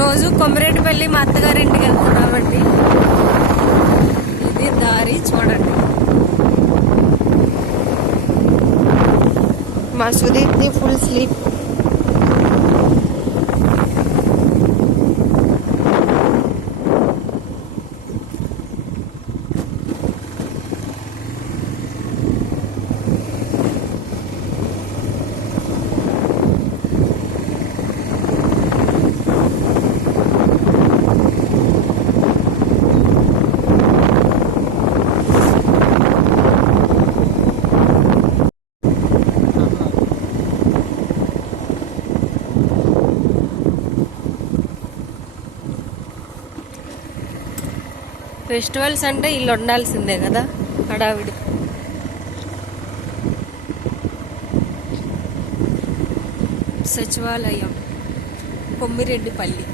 రోజు కొమరేటిపల్లి మా అత్తగారింటికి వెళ్తాం కాబట్టి ఇది దారి చూడండి. మా సుదీప్ని ఫుల్ స్లీప్ ఫెస్టివల్స్ అంటే ఇల్లు ఉండాల్సిందే కదా హడావిడి. సచివాలయం కొమ్మిరెడ్డిపల్లి.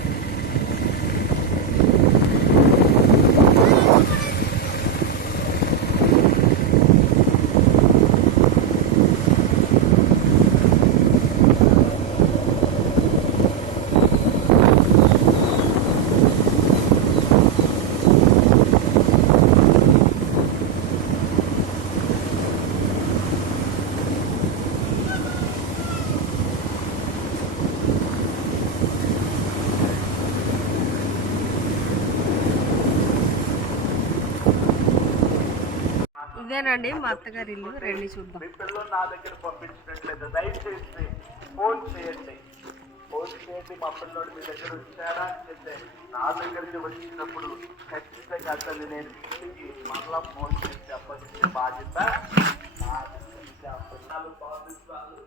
ఇదేనండి మా అత్తగారి ఇల్లు. రండి చూద్దాం. మీ పిల్లలు నా దగ్గర పంపించినట్లయితే దయచేసి ఫోన్ చేయండి. ఫోన్ చేయండి మా పిల్లోడు మీ దగ్గర వచ్చారా అని చెప్తే నా దగ్గరికి వచ్చినప్పుడు ఖచ్చితంగా అసలు నేను ఇంటికి మరలా ఫోన్ చేసి చెప్పాల్సిన బాధ్యత నా దగ్గర పిల్లలు బాధిస్తారు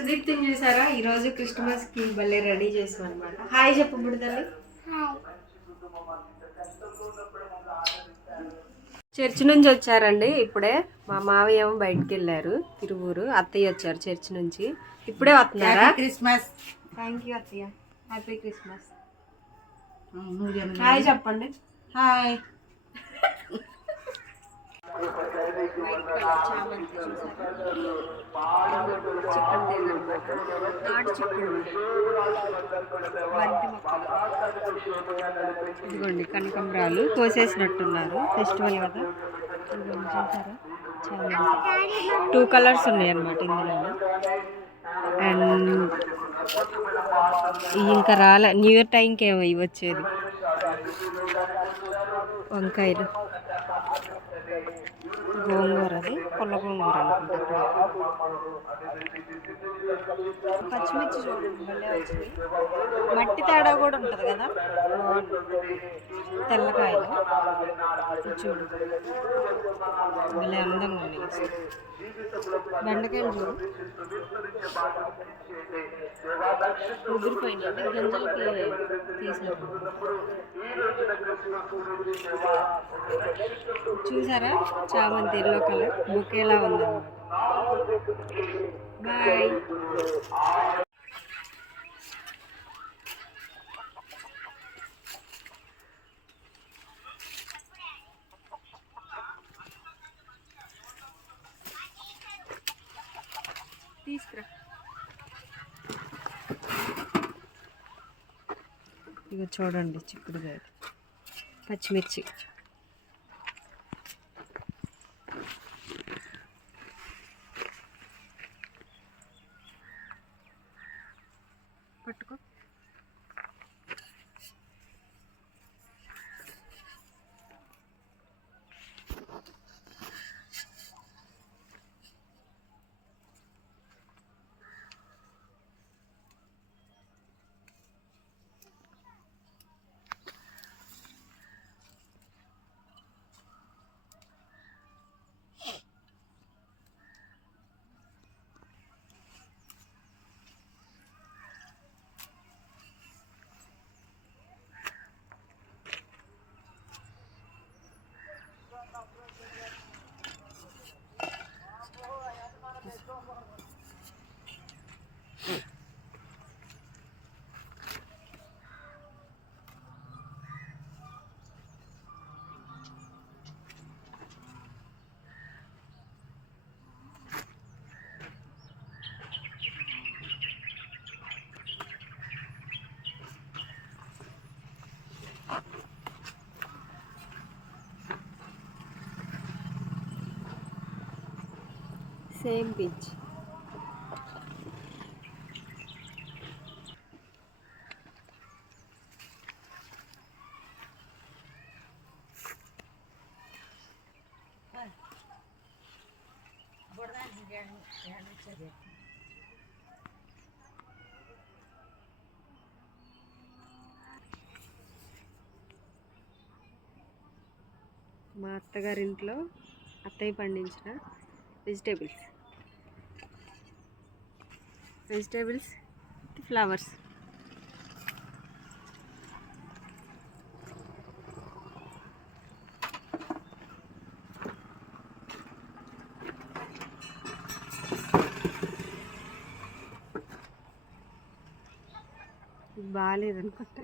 అయ్యా సుదీప్తి చూసారా? ఈ రోజు క్రిస్మస్కి భలే రెడీ చేసాం అనమాట హాయ్ చెప్పు బుడతల్లి చర్చి నుంచి వచ్చారండి ఇప్పుడే. మా మావయ్య ఏమో బయటికి వెళ్ళారు. తిరువూరు. అత్తయ్య వచ్చారు చర్చి నుంచి. ఇప్పుడే వస్తున్నారా? క్రిస్మస్ థ్యాంక్ యూ అత్తయ్య. హ్యాపీ క్రిస్మస్ హాయ్ చెప్పండి. హాయ్ నాటు చిక్కుడు బంతి మొక్కలు ఇదిగోండి కనకంబరాలు కోసేసినట్టున్నారు. ఫెస్టివల్ కదా. ఇదిగోండి చూసారా? చాలా టూ కలర్స్ ఉన్నాయి అన్నమాట ఇందులో అండ్ ఇంకా రాలే. న్యూ ఇయర్ టైంకి ఏమో ఇవి వచ్చేది. వంకాయలు. గోంగూర అది పుల్ల గోంగూర అనుకుంటా పచ్చిమిర్చి చూడండి భలే మట్టి తేడా కూడా ఉంటుంది కదా? తెల్లకాయలు. చూడు. భలే అందంగా ఉన్నాయి బెండకాయలు చూడు. ముదిరిపోయినాయి అంటే గింజలకి తీసారు చూసారా? చామంతి ఎల్లో కలర్ బొకేలా ఉందన్నమాట. బాయ్. తీసుకురా. ఇక చూడండి చిక్కుడుకాయ పచ్చిమిర్చి. పట్టుకో. Same beach. మా అత్తగారింట్లో అత్తయ్య పండించిన వెజిటేబుల్స్. Vegetables flowers. బాగాలేదనుకుంటా